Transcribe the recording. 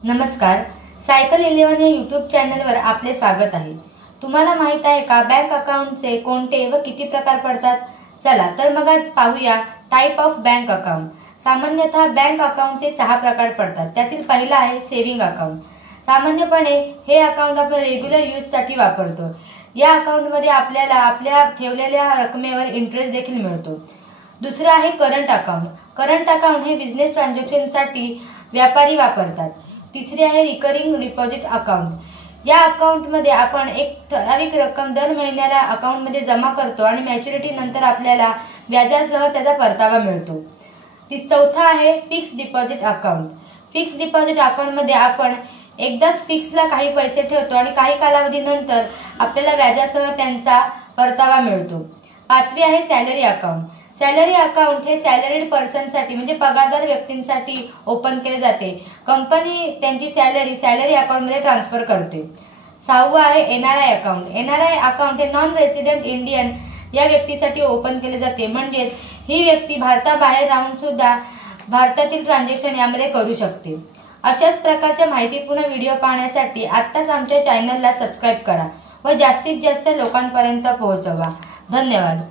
नमस्कार, सायकल 11 या यूट्यूब चॅनलवर आपले स्वागत आहे। तुम्हाला माहित आहे का बँक अकाउंटचे कोणते व किती प्रकार पडतात? चला तर मग आज पाहूया टाइप ऑफ बँक अकाउंट। सामान्यतः बँक अकाउंटचे 6 प्रकार पडतात। त्यातील पहिला आहे सेव्हिंग अकाउंट। सामान्यपणे हे अकाउंट आपण रेग्युलर यूज साठी वापरतो। या अकाउंटमध्ये आपल्याला आपल्या ठेवलेल्या रकमेवर इंटरेस्ट देखील मिळतो। दुसरा आहे करंट अकाउंट। करंट अकाउंट हे बिझनेस ट्रान्झॅक्शन साठी व्यापारी वापरतात। तिसरे आहे रिकरिंग डिपॉझिट अकाउंट। या अकाउंटमध्ये आपण एक ठराविक रक्कम दर महिन्याला अकाउंटमध्ये जमा करतो आणि मॅच्युरिटी नंतर आपल्याला व्याजासह त्याचा परतावा मिळतो। चौथा आहे fix deposit account. Fix deposit अकाउंटमध्ये आपण एकदाच फिक्सला काही पैसे ठेवतो आणि काही कालावधीनंतर आपल्याला व्याजासह त्यांचा परतावा मिळतो। पाचवे आहे सॅलरी अकाउंट। सॅलरी अकाउंट हे सॅलरीड पर्सनसाठी म्हणजे पगारदार व्यक्तींसाठी ओपन केले जाते। कंपनी त्यांची सॅलरी अकाउंटमध्ये ट्रान्सफर करते। सहावा आहे एनआरआय अकाउंट। एनआरआय अकाउंट हे नॉन रेसिडेंट इंडियन या व्यक्तीसाठी ओपन केले जाते, म्हणजे ही व्यक्ती भारताबाहेर राहून सुद्धा भारतातील ट्रान्झॅक्शन यामध्ये करू शकते। अशाच प्रकारच्या माहितीपूर्ण व्हिडिओ पाहण्यासाठी आत्ताच आमच्या चॅनलला सबस्क्राइब करा व जास्तीत जास्त लोकांपर्यंत पोहोचवा। धन्यवाद।